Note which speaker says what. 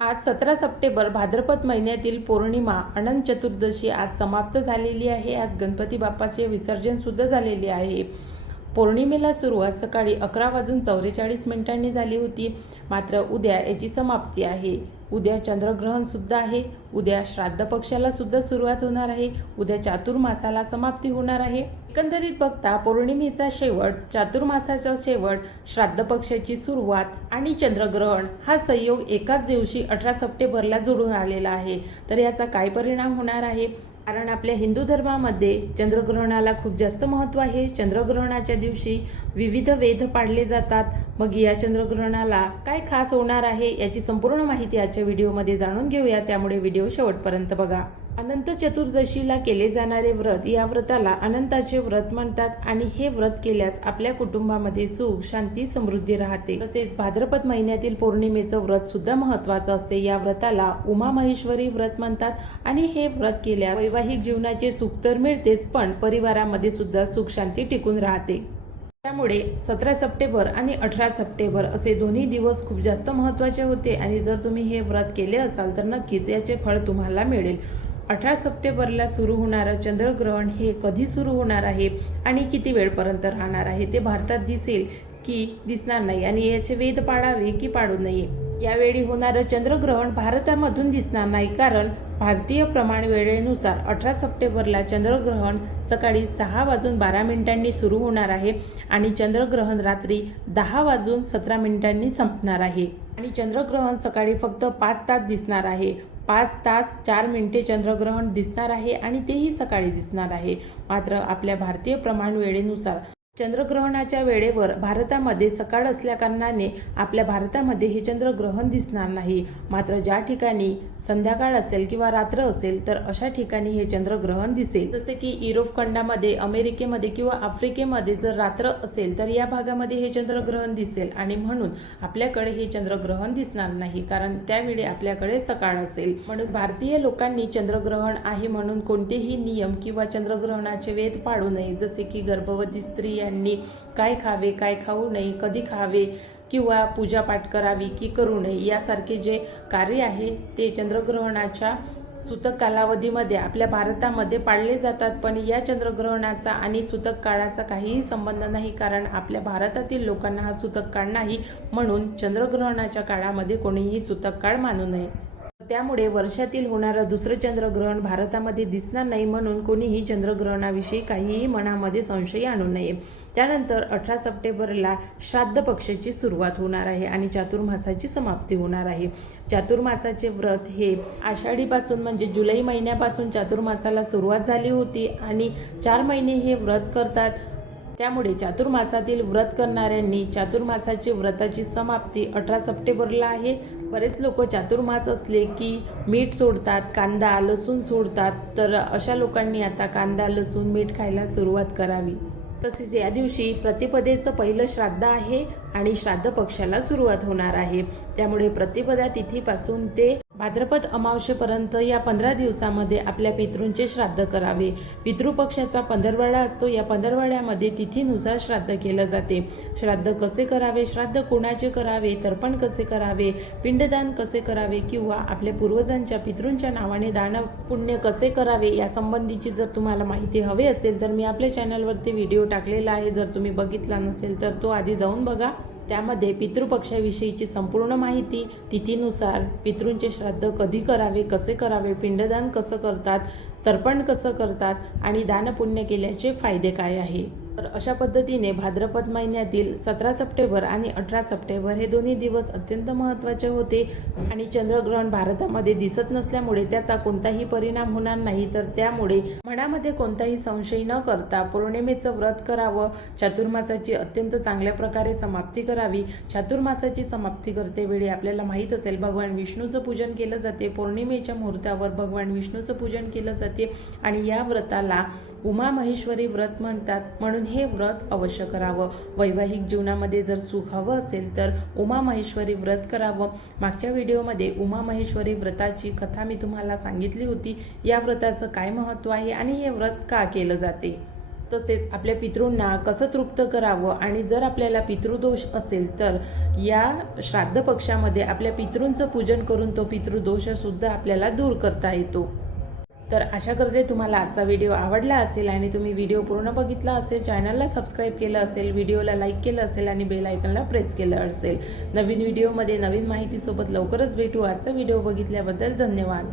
Speaker 1: आज सतरा सप्टेंबर भाद्रपद महिन्यातील पौर्णिमा अनंत चतुर्दशी आज समाप्त झालेली आहे. आज गणपती बाप्पाचे विसर्जनसुद्धा झालेले आहे. पौर्णिमेला सुरुवात सकाळी अकरा वाजून चौवेचाळीस मिनिटांनी झाली होती. मात्र उद्या याची समाप्ती आहे. उद्या चंद्रग्रहण सुद्धा आहे. उद्या श्राद्ध पक्षाला सुद्धा सुरुवात होणार आहे. उद्या चातुर्मासाला समाप्ती होणार आहे. एकंदरीत बघता पौर्णिमेचा शेवट चातुर्मासाचा शेवट श्राद्ध पक्षाची सुरुवात आणि चंद्रग्रहण हा संयोग एकाच दिवशी अठरा सप्टेंबरला जोडून आलेला आहे. तर याचा काय परिणाम होणार आहे? कारण आपल्या हिंदू धर्मामध्ये चंद्रग्रहणाला खूप जास्त महत्त्व आहे. चंद्रग्रहणाच्या दिवशी विविध वेध पाडले जातात. मग या चंद्रग्रहणाला काय खास होणार आहे याची संपूर्ण माहिती आजच्या व्हिडिओमध्ये जाणून घेऊया. त्यामुळे व्हिडिओ शेवटपर्यंत बघा. अनंत चतुर्दशीला केले जाणारे व्रत या व्रताला अनंताचे व्रत म्हणतात आणि हे व्रत केल्यास आपल्या कुटुंबामध्ये सुख शांती समृद्धी राहते. तसेच भाद्रपद महिन्यातील पौर्णिमेचं व्रत सुद्धा महत्वाचं असते. या व्रताला उमा महेश्वरी व्रत म्हणतात आणि हे व्रत केल्यास वैवाहिक जीवनाचे सुख तर मिळतेच पण परिवारामध्ये सुद्धा सुख शांती टिकून राहते. त्यामुळे सतरा सप्टेंबर आणि अठरा सप्टेंबर असे दोन्ही दिवस खूप जास्त महत्त्वाचे होते आणि जर तुम्ही हे व्रत केले असाल तर नक्कीच याचे फळ तुम्हाला मिळेल. अठरा सप्टेंबरला सुरू होणारं चंद्रग्रहण हे कधी सुरू होणार आहे आणि किती वेळपर्यंत राहणार आहे ते भारतात दिसेल की दिसणार नाही आणि याचे वेध पाडावे की पाडू नये. यावेळी होणारं चंद्रग्रहण भारतामधून दिसणार नाही कारण भारतीय प्रमाण वेळेनुसार अठरा सप्टेंबरला चंद्रग्रहण सकाळी सहा वाजून बारा मिनिटांनी सुरू होणार आहे आणि चंद्रग्रहण रात्री दहा वाजून सतरा मिनिटांनी संपणार आहे. आणि चंद्रग्रहण सकाळी फक्त पाच तास दिसणार आहे. पाच तास चार मिनिटे चंद्रग्रहण दिसणार आहे आणि तेही सकाळी दिसणार आहे. मात्र आपल्या भारतीय प्रमाण वेळेनुसार चंद्रग्रहणाच्या वेळेवर भारतामध्ये सकाळ असल्याकारणाने आपल्या भारतामध्ये हे चंद्रग्रहण दिसणार नाही. मात्र ज्या ठिकाणी संध्याकाळ असेल किंवा रात्र असेल तर अशा ठिकाणी हे चंद्रग्रहण दिसेल. जसे की युरोप खंडामध्ये अमेरिकेमध्ये किंवा आफ्रिकेमध्ये जर रात्र असेल तर या भागामध्ये हे चंद्रग्रहण दिसेल. आणि म्हणून आपल्याकडे हे चंद्रग्रहण दिसणार नाही कारण त्यावेळी आपल्याकडे सकाळ असेल. म्हणून भारतीय लोकांनी चंद्रग्रहण आहे म्हणून कोणतेही नियम किंवा चंद्रग्रहणाचे वेध पाडू नये. जसे की गर्भवती स्त्री यांनी काय खावे काय खाऊ नये कधी खावे किंवा पूजापाठ करावी की करू नये यासारखे जे कार्य आहे ते चंद्रग्रहणाच्या सूतक कालावधीमध्ये आपल्या भारतामध्ये पाळले जातात. पण या चंद्रग्रहणाचा आणि सूतक काळाचा काहीही संबंध नाही कारण आपल्या भारतातील लोकांना हा सूतक काळ नाही म्हणून चंद्रग्रहणाच्या काळामध्ये कोणीही सूतक काळ मानू नये. त्यामुळे वर्षातील होणारं दुसरं चंद्रग्रहण भारतामध्ये दिसणार नाही म्हणून कोणीही चंद्रग्रहणाविषयी काहीही मनामध्ये संशय आणू नये. त्यानंतर अठरा सप्टेंबरला श्राद्ध पक्षाची सुरुवात होणार आहे आणि चातुर्मासाची समाप्ती होणार आहे. चातुर्मासाचे व्रत हे आषाढीपासून म्हणजे जुलै महिन्यापासून चातुर्मासाला सुरुवात झाली होती आणि चार महिने हे व्रत करतात. त्यामुळे चातुर्मासातील व्रत करणाऱ्यांनी चातुर्मासाची व्रताची समाप्ती अठरा सप्टेंबरला आहे. बरेच लोक चातुर्मास असले की मीठ सोडतात कांदा लसूण सोडतात. तर अशा लोकांनी आता कांदा लसूण मीठ खायला सुरुवात करावी. तसेच या दिवशी प्रतिपदेचं पहिलं श्राद्ध आहे आणि श्राद्ध पक्षाला सुरुवात होणार आहे. त्यामुळे प्रतिपदा तिथीपासून ते भाद्रपद अमावशेपर्यंत या पंधरा दिवसामध्ये आपल्या पितृंचे श्राद्ध करावे. पितृपक्षाचा पंधरवाडा असतो. या पंधरवाड्यामध्ये तिथीनुसार श्राद्ध केलं जाते. श्राद्ध कसे करावे? श्राद्ध कोणाचे करावे? तर्पण कसे करावे? पिंडदान कसे करावे? किंवा आपल्या पूर्वजांच्या पितृंच्या नावाने दान पुण्य कसे करावे? या संबंधीची जर तुम्हाला माहिती हवी असेल तर मी आपल्या चॅनलवरती व्हिडिओ टाकलेला आहे. जर तुम्ही बघितला नसेल तर तो आधी जाऊन बघा. त्यामध्ये पितृपक्षाविषयीची संपूर्ण माहिती तिथीनुसार पितृंचे श्राद्ध कधी करावे कसे करावे पिंडदान कसं करतात तर्पण कसं करतात आणि दानपुण्य केल्याचे फायदे काय आहे? तर अशा पद्धतीने भाद्रपद महिन्यातील सतरा सप्टेंबर आणि अठरा सप्टेंबर हे दोन्ही दिवस अत्यंत महत्त्वाचे होते आणि चंद्रग्रहण भारतामध्ये दिसत नसल्यामुळे त्याचा कोणताही परिणाम होणार नाही. तर त्यामुळे मनामध्ये कोणताही संशय न करता पौर्णिमेचं व्रत करावं चातुर्मासाची अत्यंत चांगल्या प्रकारे समाप्ती करावी. चातुर्मासाची समाप्ती करते वेळी आपल्याला माहीत असेल भगवान विष्णूचं पूजन केलं जाते. पौर्णिमेच्या मुहूर्तावर भगवान विष्णूचं पूजन केलं जाते आणि या व्रताला उमा महेश्वरी व्रत म्हणतात. म्हणून हे व्रत अवश्य करावं. वैवाहिक जीवनामध्ये जर सुख हवं असेल तर उमा महेश्वरी व्रत करावं. मागच्या व्हिडिओमध्ये उमा महेश्वरी व्रताची कथा मी तुम्हाला सांगितली होती. या व्रताचं काय महत्त्व आहे आणि हे व्रत का केलं जाते? तसेच आपल्या पितृंना कसं तृप्त करावं आणि जर आपल्याला पितृदोष असेल तर या श्राद्ध पक्षामध्ये आपल्या पितृंचं पूजन करून तो पितृदोषसुद्धा आपल्याला दूर करता येतो. तर आशा करते तुम्हाला आजचा व्हिडिओ आवडला असेल आणि तुम्ही व्हिडिओ पूर्ण बघितला असेल चॅनलला सबस्क्राईब केलं असेल व्हिडिओला लाईक केलं असेल आणि बेल आयकनला प्रेस केलं असेल. नवीन व्हिडिओमध्ये नवीन माहितीसोबत लवकरच भेटू. आजचा व्हिडिओ बघितल्याबद्दल धन्यवाद.